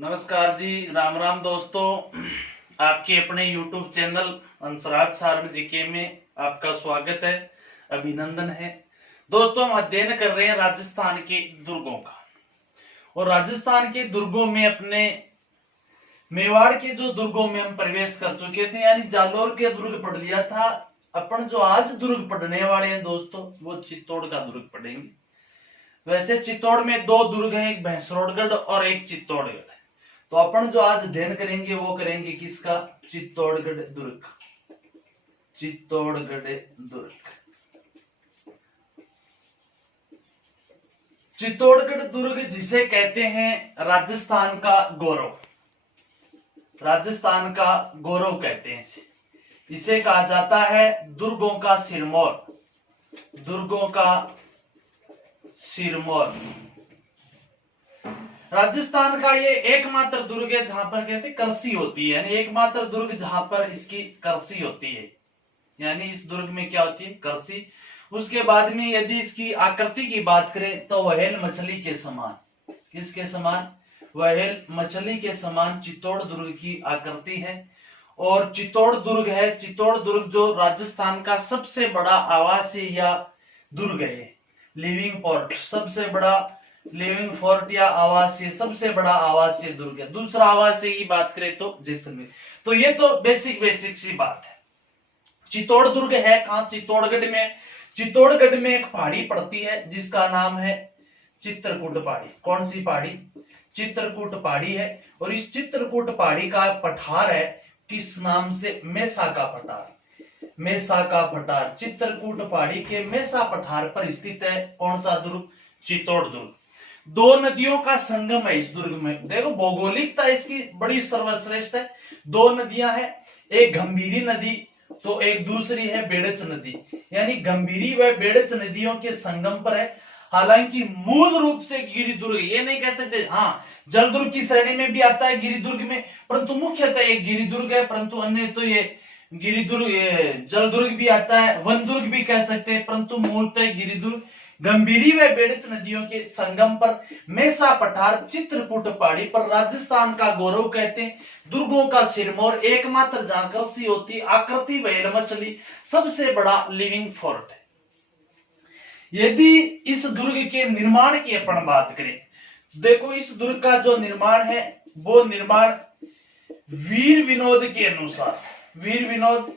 नमस्कार जी, राम राम दोस्तों। आपके अपने YouTube चैनल अंसराज सारण जीके में आपका स्वागत है, अभिनंदन है। दोस्तों, हम अध्ययन कर रहे हैं राजस्थान के दुर्गों का। और राजस्थान के दुर्गों में अपने मेवाड़ के जो दुर्गों में हम प्रवेश कर चुके थे, यानी जालोर के दुर्ग पढ़ लिया था। अपन जो आज दुर्ग पढ़ने वाले हैं दोस्तों, वो चित्तौड़ का दुर्ग पढ़ेंगे। वैसे चित्तौड़ में दो दुर्ग हैं, एक भैंसरोडगढ़ और एक चित्तौड़गढ़। तो अपन जो आज अध्ययन करेंगे वो करेंगे किसका? चित्तौड़गढ़ दुर्ग। चित्तौड़गढ़ दुर्ग। चित्तौड़गढ़ दुर्ग जिसे कहते हैं राजस्थान का गौरव, राजस्थान का गौरव कहते हैं इसे कहा जाता है दुर्गों का सिरमौर। दुर्गों का सिरमौर। राजस्थान का ये एकमात्र दुर्ग है जहां पर कहते हैं करसी होती है, यानी एकमात्र दुर्ग जहां पर इसकी करसी होती है। यानी इस दुर्ग में क्या होती है? करसी। उसके बाद में यदि इसकी आकृति की बात करें तो व्हेल मछली के समान। किसके समान? व्हेल मछली के समान चित्तौड़ दुर्ग की आकृति है। और चित्तौड़ दुर्ग है, चित्तौड़ दुर्ग जो राजस्थान का सबसे बड़ा आवासीय या दुर्ग है, लिविंग फोर्ट, सबसे बड़ा लिविंग फोर्ट या आवासीय, सबसे बड़ा आवासीय दुर्ग है। दूसरा आवासीय की बात करें तो जैसलमेर। तो ये तो बेसिक सी बात है। चित्तौड़ दुर्ग है कहां? चित्तौड़गढ़ में। चित्तौड़गढ़ में एक पहाड़ी पड़ती है जिसका नाम है चित्रकूट पहाड़ी। कौन सी पहाड़ी? चित्रकूट पहाड़ी है। और इस चित्रकूट पहाड़ी का पठार है किस नाम से? मेसा का पठार। मेसा का पठार। चित्रकूट पहाड़ी के मेसा पठार पर स्थित है कौन सा दुर्ग? चित्तौड़ दुर्ग। दो नदियों का संगम है इस दुर्ग में। देखो, भौगोलिकता इसकी बड़ी सर्वश्रेष्ठ है। दो नदियां हैं, एक गंभीरी नदी तो एक दूसरी है बेड़च नदी। यानी गंभीरी व बेड़च नदियों के संगम पर है। हालांकि मूल रूप से गिरिदुर्ग ये नहीं कह सकते, हाँ जलदुर्ग की श्रेणी में भी आता है गिरिदुर्ग में, परंतु मुख्यतः ये गिरिदुर्ग है। परंतु अन्य तो ये गिरिदुर्ग, जलदुर्ग भी आता है, वनदुर्ग भी कह सकते हैं, परंतु मूलतः गिरिदुर्ग गंभीरी व बेड़च नदियों के संगम पर मेसा पठार चित्रकूट पहाड़ी पर राजस्थान का गौरव कहते हैं, दुर्गों का सिरमौर, एकमात्र जहां कृषि होती, आकृति व्हेल मछली, सबसे बड़ा लिविंग फोर्ट है। यदि इस दुर्ग के निर्माण की अपन बात करें, देखो इस दुर्ग का जो निर्माण है वो निर्माण वीर विनोद के अनुसार, वीर विनोद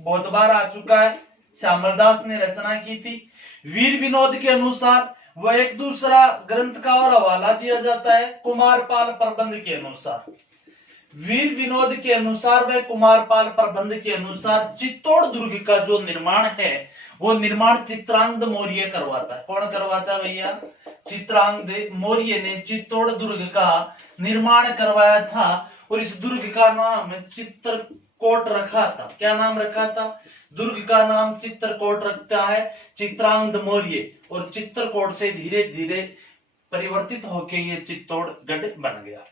बहुत बार आ चुका है, श्यामलदास ने रचना की थी। वीर विनोद के अनुसार वह एक दूसरा ग्रंथ का और हवाला दिया जाता है कुमारपाल प्रबंध के अनुसार। वीर विनोद के अनुसार व कुमारपाल प्रबंध के अनुसार चित्तौड़ दुर्ग का जो निर्माण है वो निर्माण चित्रांगद मौर्य करवाता है। कौन करवाता है भैया? चित्रांगद मौर्य ने चित्तौड़ दुर्ग का निर्माण करवाया था। और इस दुर्ग का नाम चित्रकोट रखा था। क्या नाम रखा था? दुर्ग का नाम चित्रकोट रखता है चित्रांगद मौर्य। और चित्रकोट से धीरे धीरे परिवर्तित होकर ये चित्तौड़गढ़ बन गया।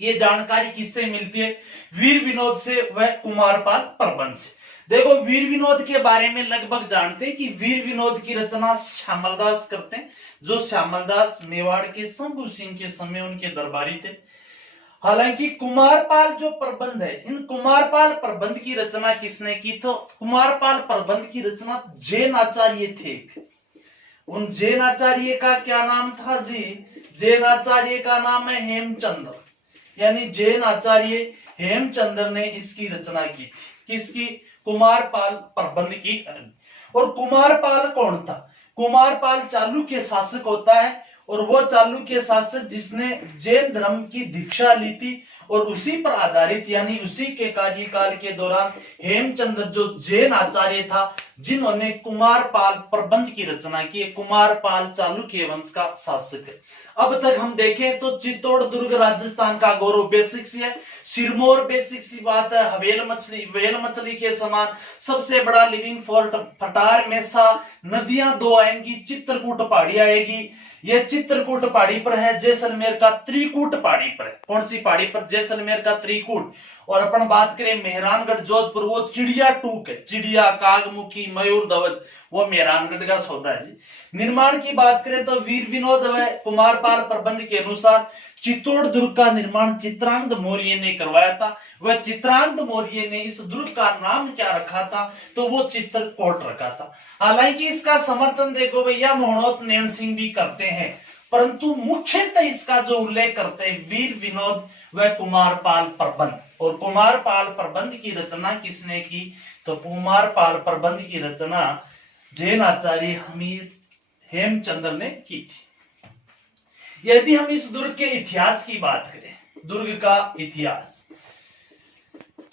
ये जानकारी किससे मिलती है? वीर विनोद से व कुमारपाल प्रबंध से। देखो, वीर विनोद के बारे में लगभग जानते हैं कि वीर विनोद की रचना श्यामलदास करते हैं, जो श्यामलदास मेवाड़ के शंभू सिंह के समय उनके दरबारी थे। हालांकि कुमारपाल जो प्रबंध है, इन कुमारपाल प्रबंध की रचना किसने की? तो कुमारपाल प्रबंध की रचना जैन आचार्य थे। उन जैन आचार्य का क्या नाम था जी? जैन आचार्य का नाम है हेमचंद्र। यानी जैन आचार्य हेमचंद्र ने इसकी रचना की। किसकी? कुमारपाल प्रबंध की। और कुमारपाल कौन था? कुमारपाल चालुक्य शासक होता है, और वो चालुक्य शासक जिसने जैन धर्म की दीक्षा ली थी, और उसी पर आधारित यानी उसी के कार्यकाल के दौरान हेमचंद्र जो जैन आचार्य था, जिन्होंने कुमारपाल प्रबंध की रचना की। कुमारपाल चालुक्य वंश का शासक है। अब तक हम देखें तो चित्तौड़ दुर्ग राजस्थान का गौरव, बेसिक सी है। सिरमौर बेसिक सी बात है, व्हेल मछली के समान सबसे बड़ा लिविंग फोर्ट, पठार मेसा, नदियां दो आएंगी, चित्रकूट पहाड़ी आएगी। यह चित्रकूट पहाड़ी पर है, जैसलमेर का त्रिकूट पहाड़ी पर है। कौन सी पहाड़ी पर? जैसलमेर का त्रिकूट। और अपन बात करें मेहरानगढ़ जोधपुर, वो चिड़िया टूक है, चिड़िया, कागमुखी, मयूर ध्वज, वो मेहरानगढ़ का सौदा है जी। निर्माण की बात करें तो वीर विनोद व कुमारपाल प्रबंध के अनुसार चित्तौड़ दुर्ग का निर्माण चित्रांगद मौर्य ने करवाया था। वह चित्रांगद मौर्य ने इस दुर्ग का नाम क्या रखा था, तो वो चित्रकोट रखा था। हालांकि इसका समर्थन देखो भैया मोहनोत नैन सिंह भी करते हैं, परंतु मुख्यतः इसका जो उल्लेख करते हैं वीर विनोद व कुमारपाल प्रबंध। और कुमारपाल प्रबंध की रचना किसने की, तो कुमारपाल प्रबंध की रचना जैन आचार्य हमीर हेमचंद्र ने की थी। यदि हम इस दुर्ग के इतिहास की बात करें, दुर्ग का इतिहास,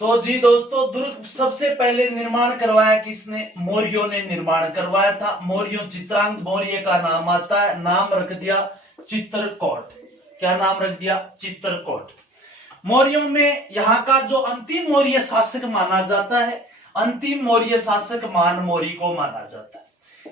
तो जी दोस्तों दुर्ग सबसे पहले निर्माण करवाया किसने, मौर्यों ने निर्माण करवाया था। मौर्यों, चित्रांगद मौर्य का नाम आता है, नाम रख दिया चित्रकोट। क्या नाम रख दिया, चित्रकोट। मौर्यों में यहाँ का जो अंतिम मौर्य शासक माना जाता है, अंतिम मौर्य शासक मान मौर्य को माना जाता है।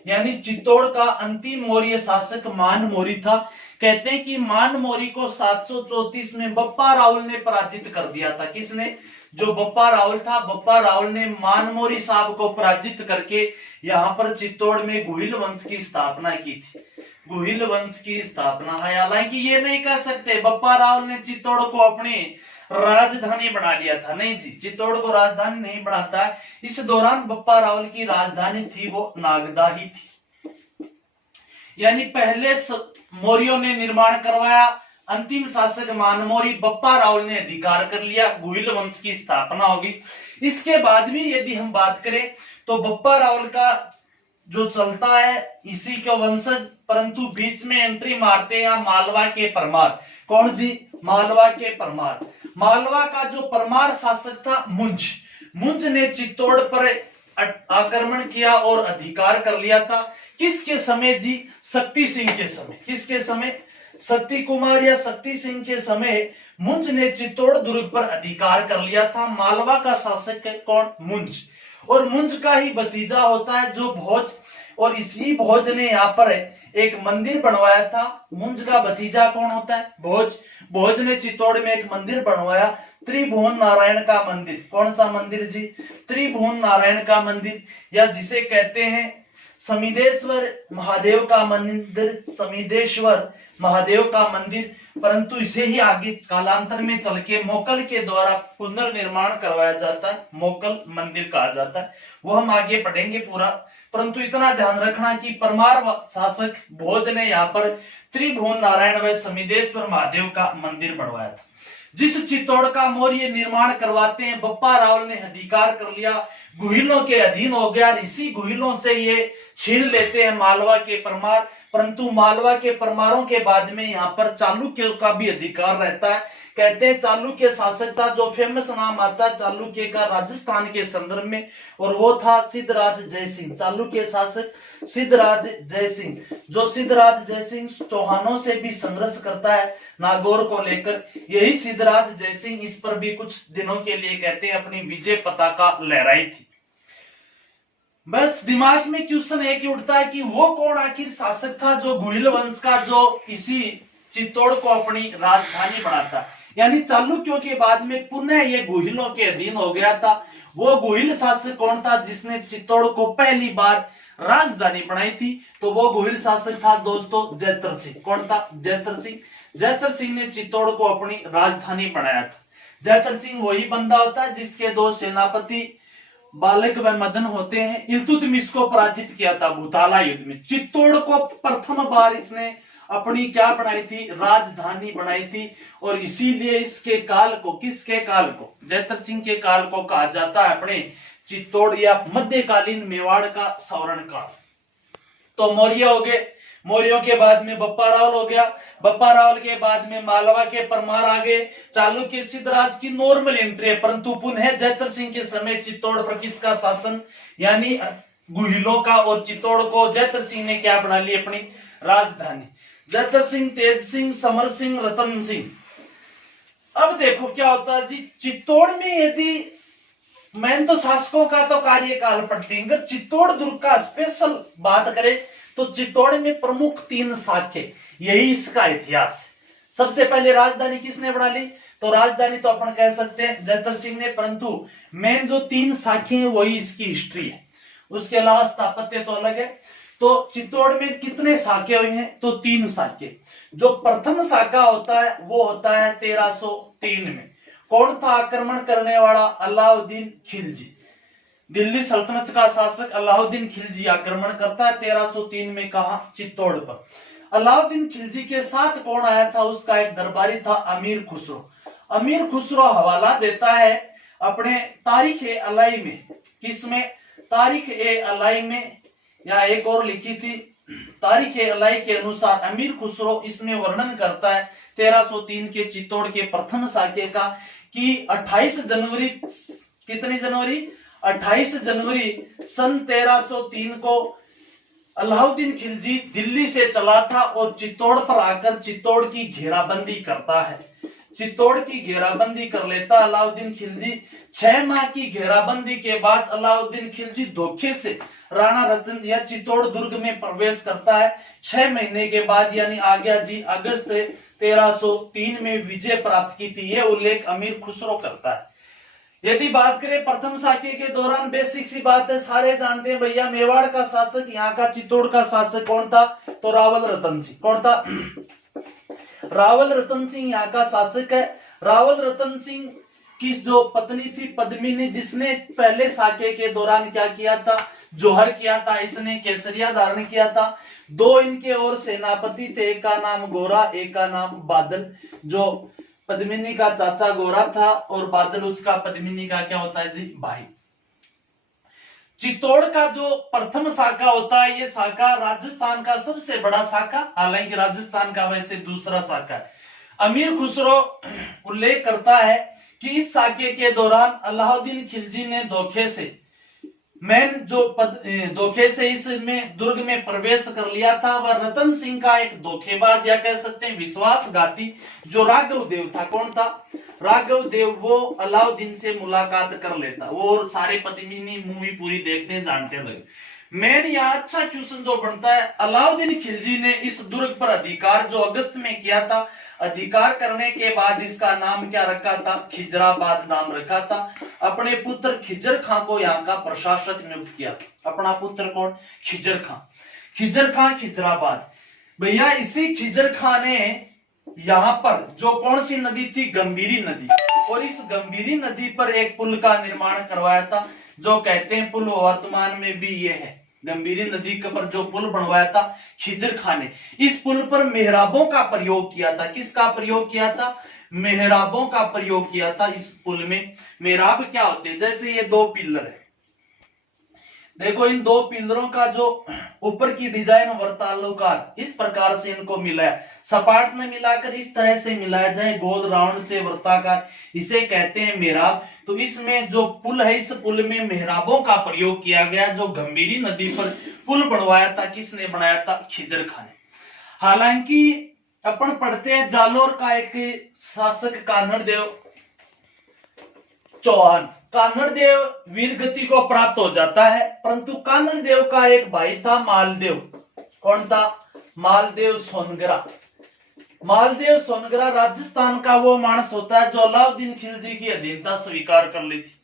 यानी चित्तौड़ का अंतिम मौर्य शासक मान मौर्य था। कहते हैं कि मान मौर्य को 734 में बप्पा रावल ने पराजित कर दिया था। किसने, जो बप्पा रावल था, बप्पा रावल ने मान मौर्य साहब को पराजित करके यहाँ पर चित्तौड़ में गुहिल वंश की स्थापना की थी। गुहिल वंश की स्थापना है। हालांकि ये नहीं कह सकते बप्पा रावल ने चित्तौड़ को अपनी राजधानी बना लिया था, नहीं जी, चित्तौड़ को राजधानी नहीं बनाता है। इस दौरान बप्पा रावल की राजधानी थी वो नागदा ही थी। यानी पहले मौर्यों ने निर्माण करवाया, अंतिम शासक मान मौर्य बप्पा रावल ने अधिकार कर लिया, गुहिल वंश की स्थापना होगी। इसके बाद भी यदि हम बात करें तो बप्पा रावल का जो चलता है इसी के वंशज, परंतु बीच में एंट्री मारते हैं मालवा के परमार। कौन जी, मालवा के परमार। मालवा का जो परमार शासक था मुंज, मुंज ने चित्तौड़ पर आक्रमण किया और अधिकार कर लिया था। किसके समय जी, शक्ति सिंह के समय। किसके समय, शक्ति कुमार या शक्ति सिंह के समय मुंज ने चित्तौड़ दुर्ग पर अधिकार कर लिया था। मालवा का शासक है कौन, मुंज। और मुंज का ही भतीजा होता है जो भोज, और इसी भोज ने यहाँ पर एक मंदिर बनवाया था। मुंज का भतीजा कौन होता है, भोज। भोज ने चित्तौड़ में एक मंदिर बनवाया, त्रिभुवन नारायण का मंदिर। कौन सा मंदिर जी, त्रिभुवन नारायण का मंदिर, या जिसे कहते हैं समीदेश्वर महादेव का मंदिर, समीदेश्वर महादेव का मंदिर। परंतु इसे ही आगे कालांतर में चल के मोकल के द्वारा पुनर्निर्माण करवाया जाता है, मोकल मंदिर कहा जाता है। वो हम आगे पढ़ेंगे पूरा। परंतु इतना ध्यान रखना कि परमार शासक भोज ने यहाँ पर त्रिभुवन नारायण व समीदेश्वर महादेव का मंदिर बनवाया था। जिस चित्तौड़ का मौर्य निर्माण करवाते हैं बप्पा रावल ने अधिकार कर लिया, गुहिलों के अधीन हो गया। इसी गुहिलों से ये छीन लेते हैं मालवा के परमार। परंतु मालवा के परमारों के बाद में यहाँ पर चालुक्य का भी अधिकार रहता है। कहते हैं चालुक्य शासक था, जो फेमस नाम आता है चालुक्य का राजस्थान के संदर्भ में, और वो था सिद्धराज जयसिंह। चालुक्य शासक सिद्धराज जयसिंह, जो सिद्धराज जयसिंह चौहानों से भी संघर्ष करता है नागौर को लेकर। यही सिद्धराज जयसिंह इस पर भी कुछ दिनों के लिए कहते हैं अपनी विजय पताका लहराई थी। बस दिमाग में क्वेश्चन एक ही उठता है कि वो कौन आखिर शासक था जो गुहिल वंश का, जो इसी चित्तौड़ को अपनी राजधानी बनाता। यानी चालुक्यों के बाद में पुनः ये गुहिलों के अधीन हो गया था। वो गुहिल शासक कौन था जिसने चित्तौड़ को पहली बार राजधानी बनाई थी, तो वो गुहिल शासक था दोस्तों जैतर सिंह। कौन था, जैतर सिंह। जैतर सिंह ने चित्तौड़ को अपनी राजधानी बनाया था। जैतर सिंह वही बंदा होता है जिसके दो सेनापति बालक व मदन होते हैं। इल्तुतमिश को पराजित किया था भूताला युद्ध में। चित्तौड़ को प्रथम बार इसने अपनी क्या बनाई थी, राजधानी बनाई थी। और इसीलिए इसके काल को, किसके काल को, जैतर सिंह के काल को कहा जाता है अपने चित्तौड़ या मध्यकालीन मेवाड़ का स्वर्ण काल। तो मौर्य हो गए, मौर्यों के बाद में बप्पा रावल हो गया, बप्पा रावल के बाद में मालवा के परमार आ गए। चालुक्य सिद्धराज की नॉर्मल एंट्री है, परंतु पुनः जैतर सिंह के समय चित्तौड़ पर किसका शासन, यानी गुहिलों का। और चित्तौड़ को जैतर सिंह ने क्या बना ली, अपनी राजधानी। जैतर सिंह, तेज सिंह, समर सिंह, रतन सिंह। अब देखो क्या होता है जी, चित्तौड़ में यदि मैन तो शासकों का तो कार्यकाल पढ़ते हैं, अगर चित्तौड़ दुर्ग का स्पेशल बात करें तो चित्तौड़ में प्रमुख 3 शाखे, यही इसका इतिहास है। सबसे पहले राजधानी किसने बना ली, तो राजधानी तो अपन कह सकते हैं जैतर सिंह ने, परंतु मेन जो 3 शाखे हैं वही इसकी हिस्ट्री है। उसके अलावा स्थापत्य तो अलग है। तो चित्तौड़ में कितने साके हुए हैं? तो 3 साके। जो प्रथम साका होता है वो होता है 1303 में। कौन था आक्रमण करने वाला? अलाउद्दीन खिलजी। दिल्ली सल्तनत का शासक अलाउद्दीन खिलजी आक्रमण करता है 1303 में। कहा? चित्तौड़ पर। अलाउद्दीन खिलजी के साथ कौन आया था? उसका एक दरबारी था अमीर खुसरो। अमीर खुसरो हवाला देता है अपने तारीख ए अलाई में। किसमें? तारीख ए अलाई में, या एक और लिखी थी तारीख ए अलाई के अनुसार अमीर खुसरो इसमें वर्णन करता है 1303 के चित्तौड़ के प्रथम साके का कि 28 जनवरी, कितनी जनवरी? 28 जनवरी सन 1303 को अलाउद्दीन खिलजी दिल्ली से चला था और चित्तौड़ पर आकर चित्तौड़ की घेराबंदी करता है। चित्तौड़ की घेराबंदी कर लेता अलाउद्दीन खिलजी। 6 माह की घेराबंदी के बाद अलाउद्दीन खिलजी धोखे से राणा रतन या चित्तौड़ दुर्ग में प्रवेश करता है। 6 महीने के बाद यानी आज्ञा जी अगस्त 1303 में विजय प्राप्त की थी। यह उल्लेख अमीर खुसरो करता है। यदि बात करें प्रथम साके के दौरान, बेसिक सी बात है, सारे जानते हैं भैया, मेवाड़ का शासक, यहाँ का चित्तौड़ का शासक कौन था? तो रावल रतन सिंह। कौन था? रावल रतन सिंह यहाँ का शासक है। रावल रतन सिंह की जो पत्नी थी पद्मिनी, जिसने पहले साके के दौरान क्या किया था? जोहर किया था, इसने केसरिया धारण किया था। 2 इनके और सेनापति थे, एक का नाम गोरा, एक का नाम बादल। जो पद्मिनी का चाचा गोरा था और बादल उसका पद्मिनी का क्या होता है जी? भाई। चित्तौड़ का जो प्रथम साका होता है, ये साका राजस्थान का सबसे बड़ा साका, हालांकि राजस्थान का वैसे दूसरा साका है। अमीर खुसरो उल्लेख करता है कि इस साके के दौरान अलाउद्दीन खिलजी ने धोखे से इसमें दुर्ग में प्रवेश कर लिया था। वह रतन सिंह का एक धोखेबाज या कह सकते हैं विश्वासघाती जो राघव देव था। कौन था? राघव देव। वो अलाउद्दीन से मुलाकात कर लेता। वो सारे पद्मिनी मूवी पूरी देखते हैं, जानते लगे। मेन यहाँ अच्छा क्वेश्चन जो बनता है, अलाउद्दीन खिलजी ने इस दुर्ग पर अधिकार जो अगस्त में किया था, अधिकार करने के बाद इसका नाम क्या रखा था? खिजराबाद नाम रखा था। अपने पुत्र खिजर खां को यहाँ का प्रशासक नियुक्त किया। अपना पुत्र कौन? खिजर खां। खिजर खां खिजराबाद। भैया इसी खिजर खां ने यहाँ पर जो कौन सी नदी थी? गंभीरी नदी। और इस गंभीरी नदी पर एक पुल का निर्माण करवाया था, जो कहते हैं पुल वर्तमान में भी ये है। गंभीरी नदी के पर जो पुल बनवाया था खिजर खां ने, इस पुल पर मेहराबों का प्रयोग किया था। किसका प्रयोग किया था? मेहराबों का प्रयोग किया था इस पुल में। मेहराब क्या होते हैं? जैसे ये 2 पिलर है, देखो इन 2 पिलरों का जो ऊपर की डिजाइन वर्तालुकार इस प्रकार से इनको मिलाया, सपाट में मिलाकर इस तरह से मिलाया जाए गोल राउंड से वर्ताकार, इसे कहते हैं मेहराब। तो इसमें जो पुल है, इस पुल में मेहराबों का प्रयोग किया गया। जो गंभीरी नदी पर पुल बनवाया था, किसने बनाया था? खिजर खां ने। हालांकि अपन पढ़ते हैं जालोर का एक शासक कान्हड़ देव चौहान। कान्हड़ देव वीर गति को प्राप्त हो जाता है, परंतु कान्हड़ देव का एक भाई था मालदेव। कौन था? मालदेव सोनगरा। मालदेव सोनगरा राजस्थान का वो मानस होता है जो अलाउद्दीन खिलजी की अधीनता स्वीकार कर ली थी,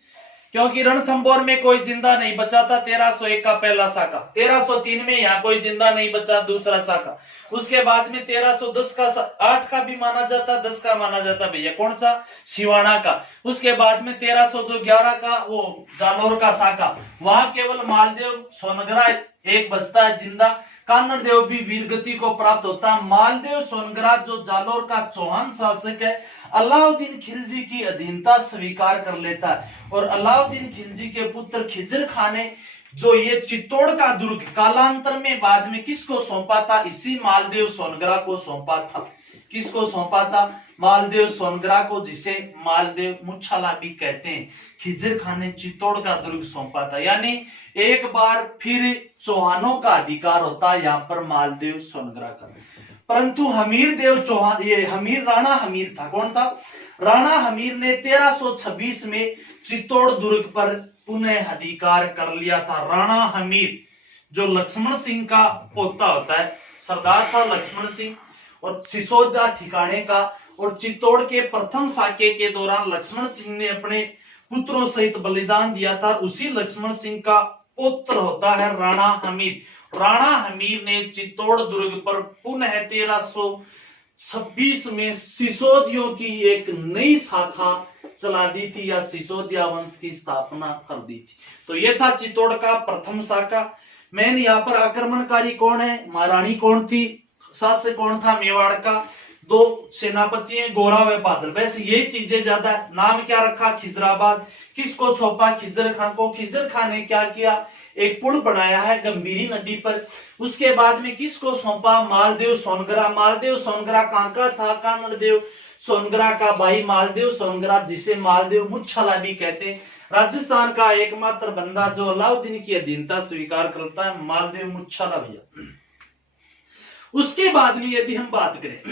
क्योंकि रणथंभौर में कोई जिंदा नहीं बचा था। 1301 का पहला साका, 1303 में यहाँ कोई जिंदा नहीं बचा, दूसरा साका। उसके बाद में 1310 का 8 का भी माना जाता, 10 का माना जाता भैया, कौन सा? सिवाना का। उसके बाद में 1311 का वो जालोर का साका, वहां केवल मालदेव सोनगरा एक बचता है जिंदा। कान्हड़ देव भी वीरगति को प्राप्त होता है। मालदेव सोनगरा जो जालोर का चौहान शासक है, अलाउद्दीन खिलजी की अधीनता स्वीकार कर लेता है और अलाउद्दीन खिलजी के पुत्र खिजर खां ने जो ये चित्तौड़ का दुर्ग कालांतर में बाद में किसको सौंपा था? इसी मालदेव सोनगरा को सौंपा था। किसको सौंपा था? मालदेव सोनगरा को, जिसे मालदेव मुच्छाला भी कहते हैं। खिजर खां ने चित्तौड़ का दुर्ग सौंपा था। यानी एक बार फिर चौहानों का अधिकार होता है यहाँ पर मालदेव सोनगरा का। परंतु हमीर देव चौहान, ये हमीर राणा हमीर था। कौन था? राणा हमीर ने 1326 में चित्तौड़ दुर्ग पर पुनः अधिकार कर लिया था। राणा हमीर जो लक्ष्मण सिंह का पोता होता है, सरदार था लक्ष्मण सिंह और सिसोदिया ठिकाने का। और चित्तौड़ के प्रथम साके के दौरान लक्ष्मण सिंह ने अपने पुत्रों सहित बलिदान दिया था। उसी लक्ष्मण सिंह का पुत्र होता है राणा हमीर। राणा हमीर ने चित्तौड़ दुर्ग पर पुनः 1326 में सिसोदियों की एक नई शाखा चला दी थी या सिसोदिया वंश की स्थापना कर दी थी। तो यह था चित्तौड़ का प्रथम शाखा। मेन यहाँ पर आक्रमणकारी कौन है, महारानी कौन थी, शासक कौन था मेवाड़ का, दो सेनापति हैं गोरा व बादल। वैसे यही चीजें ज्यादा है। नाम क्या रखा, खिजराबाद। किसको सौंपा, खिजर खां को। खिजर खां ने क्या किया, एक पुल बनाया है गंभीरी नदी पर। उसके बाद में किसको सौंपा, मालदेव सोनगरा। मालदेव सोनगरा कहां का था, कानड़देव सोनगरा का भाई मालदेव सोनगरा, जिसे मालदेव मुच्छला भी कहते हैं। राजस्थान का एकमात्र बंदा जो अलाउद्दीन की अधीनता स्वीकार करता है, मालदेव मुच्छला भैया। उसके बाद में यदि हम बात करें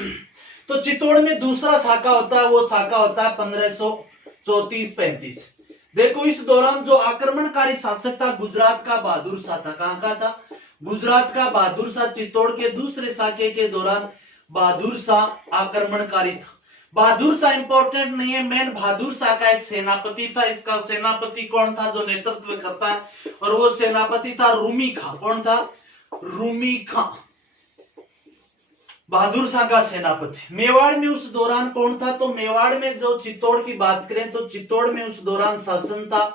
तो चित्तौड़ में दूसरा शाखा होता है, वो शाखा होता है 1534-35। देखो इस दौरान जो आक्रमणकारी शासक था गुजरात का बहादुर शाह था। कहां का था, गुजरात का बहादुर शाह। चित्तौड़ के दूसरे शाखे के दौरान बहादुर शाह आक्रमणकारी था। बहादुर शाह इंपॉर्टेंट नहीं है, मेन बहादुर शाह का एक सेनापति था। इसका सेनापति कौन था जो नेतृत्व करता है, और वो सेनापति था रूमी खां। कौन था, रूमी खां, बहादुर शाह का सेनापति। मेवाड़ में उस दौरान कौन था, तो मेवाड़ में जो चित्तौड़ की बात करें तो चित्तौड़ में उस दौरान शासन था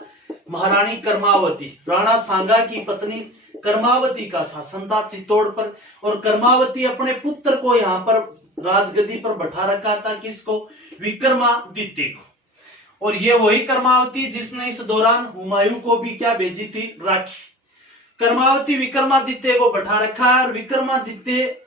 महारानी कर्मावती। राणा सांगा की पत्नी कर्मावती का शासन था चित्तौड़ पर। और कर्मावती अपने पुत्र को यहाँ पर राजगद्दी पर बैठा रखा था, किसको, विक्रमादित्य को। और ये वही कर्मावती जिसने इस दौरान हुमायूं को भी क्या भेजी थी, राखी। कर्मावती विक्रमादित्य को बैठा रखा है। और विक्रमादित्य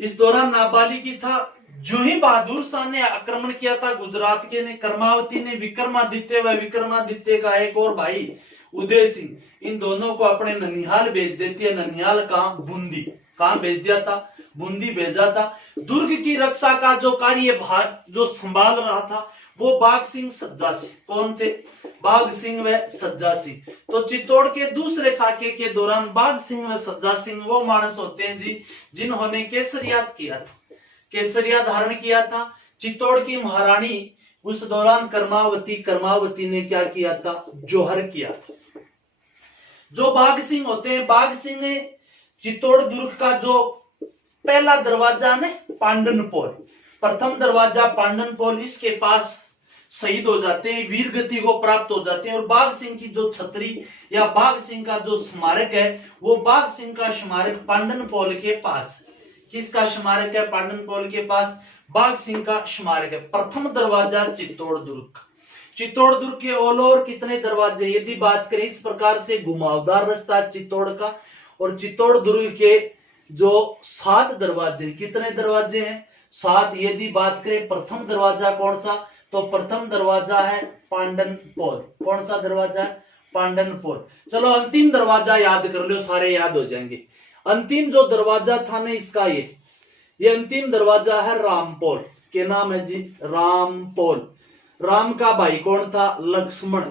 इस दौरान नाबालिग था। जो ही बहादुर शाह ने आक्रमण किया था गुजरात के ने, कर्मावती ने विक्रमादित्य व विक्रमादित्य का एक और भाई उदय सिंह, इन दोनों को अपने ननिहाल भेज देती है। ननिहाल कहां, बूंदी। कहां भेज दिया था, बूंदी भेजा था। दुर्ग की रक्षा का जो कार्यभार जो संभाल रहा था वो बाघ सिंह सज्जा सिंह। कौन थे, बाघ सिंह व सज्जा सिंह। तो चित्तौड़ के दूसरे शाखे के दौरान बाघ सिंह व सज्जा सिंह वो मानस होते हैं जी जिन्होंने केसरियात किया था, केसरिया धारण किया था। चित्तौड़ की महारानी उस दौरान कर्मावती ने क्या किया था, जोहर किया था। जो बाघ सिंह होते हैं, बाघ सिंह ने चित्तौड़ दुर्ग का जो पहला दरवाजा ने पांडनपोल, प्रथम दरवाजा पांडनपोल, इसके पास शहीद हो जाते हैं, वीर गति को प्राप्त हो जाते हैं। और बाघ सिंह की जो छतरी या बाघ सिंह का जो स्मारक है वो बाघ सिंह का स्मारक पांडनपोल के पास। किसका स्मारक है, पांडनपोल के पास बाघ सिंह का स्मारक है। प्रथम दरवाजा चित्तौड़ दुर्ग का। चित्तौड़ दुर्ग के ऑल ओवर कितने दरवाजे, यदि बात करें इस प्रकार से घुमावदार रास्ता चित्तौड़ का। और चित्तौड़ दुर्ग के जो 7 दरवाजे, कितने दरवाजे हैं, 7। यदि बात करें प्रथम दरवाजा कौन सा, तो प्रथम दरवाजा है पांडनपोल। कौन सा दरवाजा है, पांडनपोल। चलो अंतिम दरवाजा याद कर लो, सारे याद हो जाएंगे। अंतिम जो दरवाजा था ना इसका, ये अंतिम दरवाजा है रामपोल। के नाम है जी, रामपोल। राम का भाई कौन था, लक्ष्मण,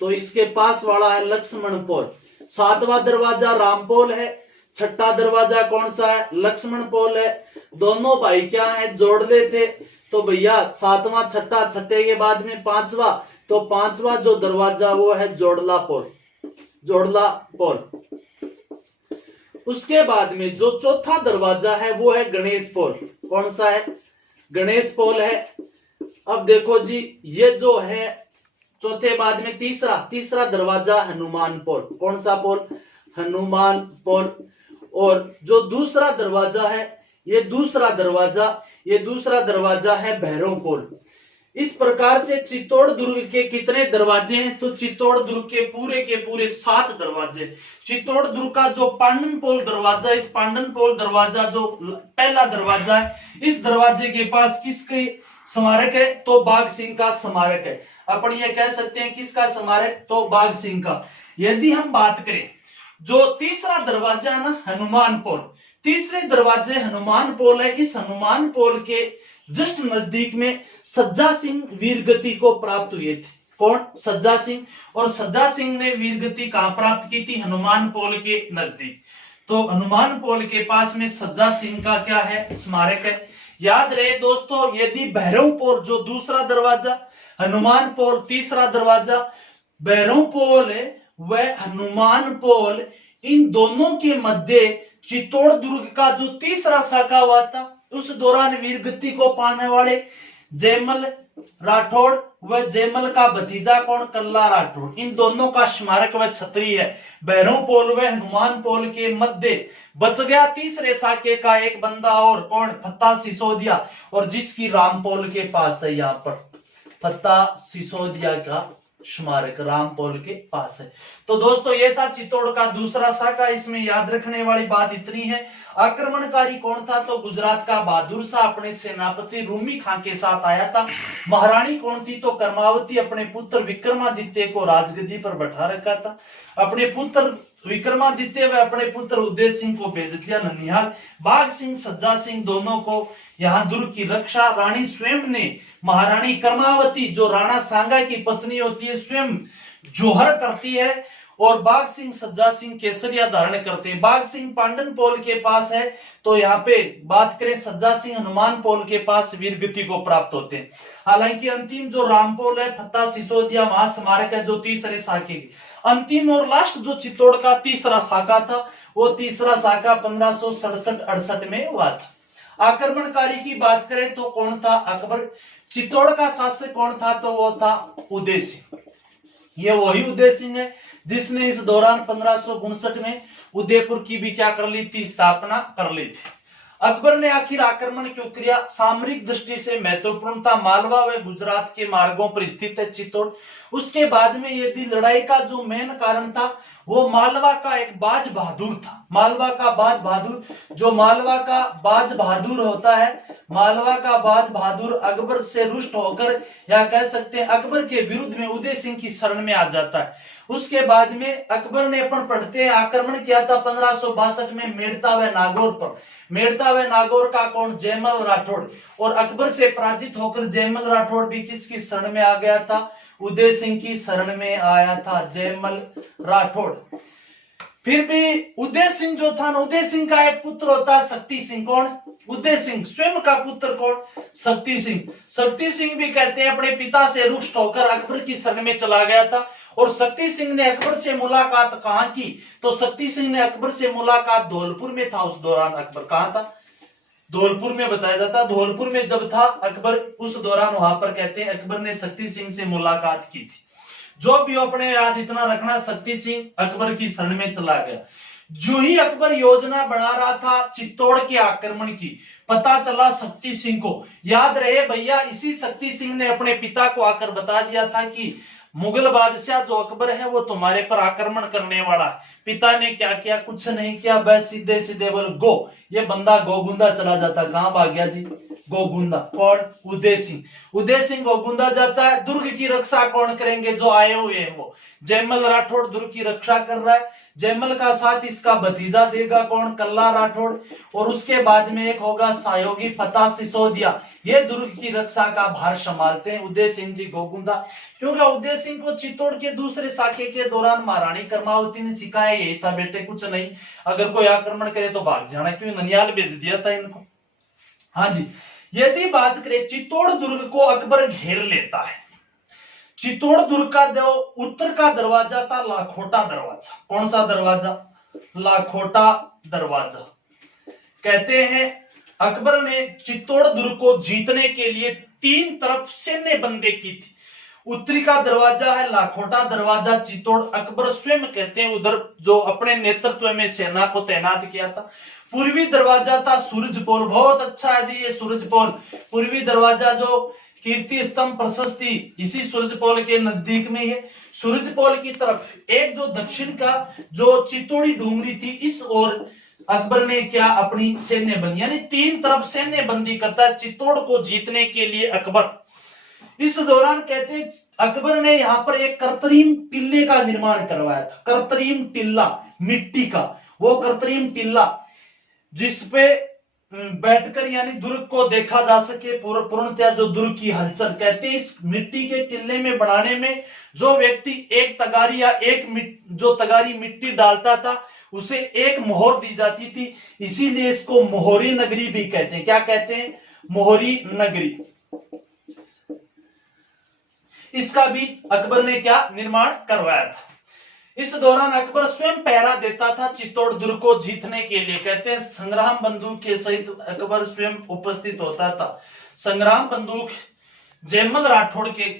तो इसके पास वाला है लक्ष्मण पोल। 7वां दरवाजा रामपोल है, छठा दरवाजा कौन सा है, लक्ष्मण पोल है। दोनों भाई क्या है, जोड़ले थे। तो भैया 7वां छठा, छठे के बाद में 5वां, तो 5वां जो दरवाजा वो है जोड़ला पोल, जोड़ला पोल। उसके बाद में जो चौथा दरवाजा है वो है गणेश पोल। कौन सा है, गणेश पोल है। अब देखो जी ये जो है चौथे बाद में तीसरा दरवाजा हनुमान पोल। कौन सा पोल, हनुमान पोल। और जो दूसरा दरवाजा है ये दूसरा दरवाजा है भैरव पोल। इस प्रकार से चित्तौड़ दुर्ग के कितने दरवाजे हैं, तो चित्तौड़ दुर्ग के पूरे 7 दरवाजे। चित्तौड़ दुर्ग का जो पांडनपोल दरवाजा, इस पांडनपोल दरवाजा जो पहला दरवाजा है, इस दरवाजे के पास किसके स्मारक है, तो बाघ सिंह का स्मारक है। अपन ये कह सकते हैं किसका स्मारक, तो बाघ सिंह का। यदि हम बात करें जो तीसरा दरवाजा है ना हनुमान पोल, तीसरे दरवाजे हनुमान पोल है। इस हनुमान पोल के जस्ट नजदीक में सज्जा सिंह वीरगति को प्राप्त हुए थे। कौन, सज्जा सिंह। और सज्जा सिंह ने वीरगति कहां प्राप्त की थी, हनुमान पोल के नजदीक। तो हनुमान पोल के पास में सज्जा सिंह का क्या है, स्मारक है। याद रहे दोस्तों, यदि भैरव पोल जो दूसरा दरवाजा, हनुमान पोल तीसरा दरवाजा, भैरव पोल है व हनुमान पोल, इन दोनों के मध्य चित्तौड़ दुर्ग का जो तीसरा शाखा हुआ था, उस दौरान वीरगति को पाने वाले जयमल राठौड़ व जयमल का भतीजा कौन, कल्ला राठौड़, इन दोनों का स्मारक व छतरी है भैरव पोल व हनुमान पोल के मध्य। बच गया तीसरे शाखे का एक बंदा और कौन, फत्ता सिसोदिया, और जिसकी राम पोल के पास है, यहाँ पर फत्ता सिसोदिया का स्मारक राम पोल के पास है। तो दोस्तों ये था चित्तौड़ का दूसरा शाखा। इसमें याद रखने वाली बात इतनी है, आक्रमणकारी कौन था, तो गुजरात का बहादुर शाह अपने सेनापति रूमी खां के साथ आया था। महारानी कौन थी, तो कर्मावती अपने पुत्र विक्रमादित्य को राजगद्दी पर बैठा रखा था। अपने पुत्र विक्रमादित्य व अपने पुत्र उदय सिंह को भेज दिया ननिहाल। बाघ सिंह सज्जा सिंह दोनों को यहाँ दुर्ग की रक्षा रानी स्वयं ने, महारानी कर्मावती जो राणा सांगा की पत्नी होती है, स्वयं जोहर करती है, और बाघ सिंह सज्जा सिंह केसरिया धारण करते हैं। बाघ सिंह पांडन पोल के पास है, तो यहाँ पे बात करें सज्जा सिंह हनुमान पोल के पास वीरगति को प्राप्त होते हैं। हालांकि अंतिम जो रामपोल है, फत्ता सिसोदिया, वहां स्मारक है जो तीसरे शाखे की। अंतिम और लास्ट जो चित्तौड़ का तीसरा शाखा था, वो तीसरा शाखा 1567-68 में हुआ था। आक्रमणकारी की बात करें तो कौन था, अकबर। चित्तौड़ का शासक कौन था, तो वो था उदय सिंह। ये वही उदय सिंह है जिसने इस दौरान 1559 में उदयपुर की भी क्या कर ली थी, स्थापना कर ली थी। अकबर ने आखिर आक्रमण क्यों किया, सामरिक दृष्टि से महत्वपूर्ण था, मालवा व गुजरात के मार्गों पर स्थित है चित्तौड़। उसके बाद में यदि लड़ाई का जो मेन कारण था, वो मालवा का एक बाज बहादुर था। मालवा का बाज बहादुर, जो मालवा का बाज बहादुर होता है, मालवा का बाज बहादुर अकबर से रुष्ट होकर, या कह सकते हैं अकबर के विरुद्ध में उदय सिंह की शरण में आ जाता है। उसके बाद में अकबर ने अपन पढ़ते हैं आक्रमण किया था 1562 में मेड़ता व नागौर पर। मेड़ता व नागौर का कौन, जयमल राठौड़, और अकबर से पराजित होकर जयमल राठौड़ भी किसकी शरण में आ गया था, उदय सिंह की शरण में आया था जयमल राठौड़। फिर भी उदय सिंह जो था ना, उदय सिंह का एक पुत्र होता है शक्ति सिंह। कौन, उदय सिंह स्वयं का पुत्र कौन, शक्ति सिंह। शक्ति सिंह भी कहते हैं अपने पिता से रुष्ट होकर अकबर की शरण में चला गया था। और शक्ति सिंह ने अकबर से मुलाकात कहां की, तो शक्ति सिंह ने अकबर से मुलाकात धौलपुर में था। उस दौरान अकबर कहां था, धौलपुर में बताया जाता। धौलपुर में जब था अकबर, उस दौरान वहां पर कहते हैं अकबर ने शक्ति सिंह से मुलाकात की थी। जो भी अपने याद इतना रखना, शक्ति सिंह अकबर की शरण में चला गया। जो ही अकबर योजना बना रहा था चित्तौड़ के आक्रमण की, पता चला शक्ति सिंह को। याद रहे भैया, इसी शक्ति सिंह ने अपने पिता को आकर बता दिया था कि मुगल बादशाह जो अकबर है वो तुम्हारे पर आक्रमण करने वाला है। पिता ने क्या किया, कुछ नहीं किया, बस सीधे सीधे बोल गो। ये बंदा गोगुंदा चला जाता। कहां भाग गया जी, गोगुंदा। कौन, उदय सिंह। उदय सिंह गोगुंदा जाता है। दुर्ग की रक्षा कौन करेंगे, जो आए हुए हैं वो जयमल राठौड़ दुर्ग की रक्षा कर रहा है। जयमल का साथ इसका भतीजा देगा कौन, कल्ला राठौड़। और उसके बाद में एक होगा सहयोगी फत्ता सिसोदिया। ये दुर्ग की रक्षा का भार संभालते हैं उदय सिंह जी गोगुंदा। क्योंकि उदय सिंह को चित्तौड़ के दूसरे शाखे के दौरान महारानी कर्मावती ने सिखाया यही था, बेटे कुछ नहीं, अगर कोई आक्रमण करे तो भाग जाना। क्यों, ननियाल भेज दिया था इनको। हाँ जी, यदि बात करें चित्तौड़ दुर्ग को अकबर घेर लेता है। चित्तौड़ दुर्ग का जो उत्तर का दरवाजा था लाखोटा दरवाजा। कौन सा दरवाजा, लाखोटा दरवाजा। कहते हैं अकबर ने चित्तौड़ दुर्ग को जीतने के लिए 3 तरफ सैन्य बंदे की थी। उत्तरी का दरवाजा है लाखोटा दरवाजा चित्तौड़, अकबर स्वयं कहते हैं उधर जो अपने नेतृत्व में सेना को तैनात किया था। पूर्वी दरवाजा था सूरजपोल। बहुत अच्छा है जी ये सूरजपोल। पूर्वी दरवाजा जो कीर्ति स्तंभ प्रशस्ति इसी सूरजपोल के नजदीक में है। सूरजपोल की तरफ एक जो दक्षिण का जो चित्तौड़ी डूंगरी थी, इस ओर अकबर ने क्या अपनी सैन्य बंदी, यानी 3 तरफ सैन्य बंदी करता है चित्तौड़ को जीतने के लिए अकबर। इस दौरान कहते अकबर ने यहाँ पर एक कृत्रिम टिल्ले का निर्माण करवाया था। कृत्रिम टिल्ला, मिट्टी का वो कृत्रिम टिल्ला जिसपे बैठकर यानी दुर्ग को देखा जा सके पूर्णतया जो दुर्ग की हलचल। कहते हैं इस मिट्टी के टिल्ले में बनाने में जो व्यक्ति एक तगारी या जो तगारी मिट्टी डालता था उसे एक मोहर दी जाती थी, इसीलिए इसको मोहरी नगरी भी कहते हैं। क्या कहते हैं, मोहरी नगरी। इसका भी अकबर ने क्या निर्माण करवाया था। इस दौरान अकबर स्वयं पहरा देता था चित्तौड़ दुर्ग को जीतने के लिए। कहते हैं संग्राम बंदूक के सहित अकबर स्वयं उपस्थित होता था। संग्राम बंदूक जयमल राठौड़ के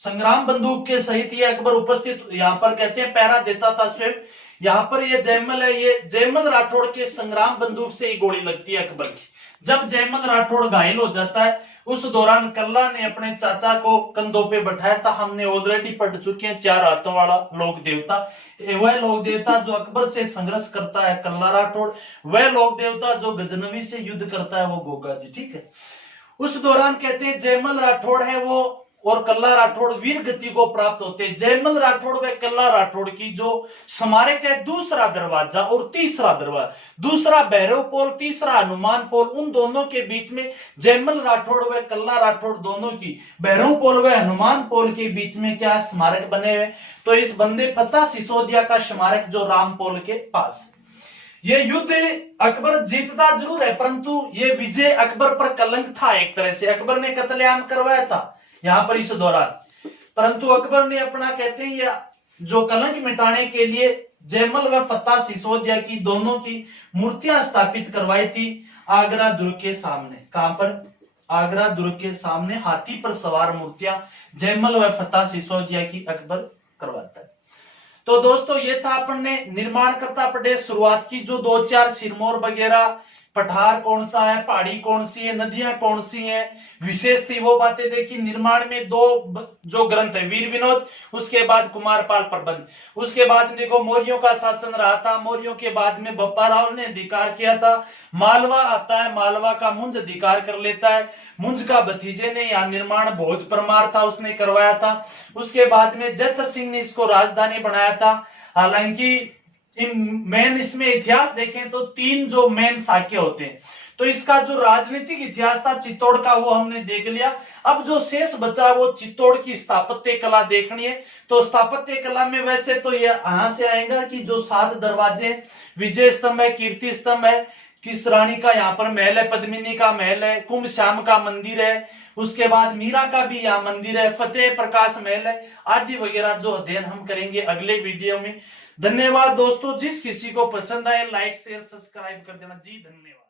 संग्राम बंदूक के सहित ये अकबर उपस्थित यहाँ पर कहते हैं पहरा देता था स्वयं। यहाँ पर ये जयमल है, ये जयमल राठौड़ के संग्राम बंदूक से ही गोली लगती है अकबर की। जब जयमल राठौड़ घायल हो जाता है उस दौरान कल्ला ने अपने चाचा को कंधों पे बैठाया था। हमने ऑलरेडी पढ़ चुके हैं 4 हाथों वाला लोक देवता। वह लोक देवता जो अकबर से संघर्ष करता है कल्ला राठौड़, वह लोक देवता जो गजनवी से युद्ध करता है वो गोगा जी। ठीक है, उस दौरान कहते हैं जयमल राठौड़ है वो और कल्ला राठौड़ वीर गति को प्राप्त होते हैं। जयमल राठौड़ व कल्ला राठौड़ की जो स्मारक है दूसरा दरवाजा और तीसरा दरवाजा, दूसरा भैरव पोल, तीसरा हनुमान पोल, उन दोनों के बीच में जयमल राठौड़ व कल्ला राठौड़ दोनों की भैरव पोल व हनुमान पोल के बीच में क्या स्मारक बने हुए। तो इस बंदे फतेह सिसोदिया का स्मारक जो राम पोल के पास है। ये युद्ध अकबर जीतता जरूर है परंतु ये विजय अकबर पर कलंक था। एक तरह से अकबर ने कत्लेआम करवाया था यहां पर इस दौरान, परंतु अकबर ने अपना कहते हैं या जो कलंक मिटाने के लिए जयमल व फतेह सिसोदिया की दोनों की मूर्तियां स्थापित करवाई थी आगरा दुर्ग के सामने। कहां पर? आगरा दुर्ग के सामने हाथी पर सवार मूर्तियां जयमल व फतेह सिसोदिया की अकबर करवाता है। तो दोस्तों ये था अपन ने निर्माणकर्ता प्रदेश शुरुआत की, जो 2-4 सिरमौर वगैरह, पठार कौन सा है, पहाड़ी कौन सी है, नदियां कौन सी हैं, विशेष थी वो बातें देखी। निर्माण में 2 जो ग्रंथ है, वीर विनोद, उसके बाद कुमारपाल प्रबंध, उसके बाद देखो मौर्यों का शासन रहा था, मौर्यों के बाद में बप्पा राव ने अधिकार किया था। मालवा आता है, मालवा का मुंज अधिकार कर लेता है, मुंज का भतीजे ने यहाँ निर्माण भोज परमार था उसने करवाया था। उसके बाद में जयद्रथ सिंह ने इसको राजधानी बनाया था। हालांकि मेन इसमें इतिहास देखें तो 3 जो मेन शाखे होते हैं। तो इसका जो राजनीतिक इतिहास था चित्तौड़ का वो हमने देख लिया। अब जो शेष बचा वो चित्तौड़ की स्थापत्य कला देखनी है। तो स्थापत्य कला में वैसे तो ये यहां से आएगा कि जो 7 दरवाजे, विजय स्तंभ है, कीर्ति स्तंभ है, किस रानी का यहाँ पर महल है, पद्मिनी का महल है, कुंभ श्याम का मंदिर है, उसके बाद मीरा का भी यहाँ मंदिर है, फतेह प्रकाश महल है, आदि वगैरह जो अध्ययन हम करेंगे अगले वीडियो में। धन्यवाद दोस्तों, जिस किसी को पसंद आए लाइक शेयर सब्सक्राइब कर देना जी। धन्यवाद।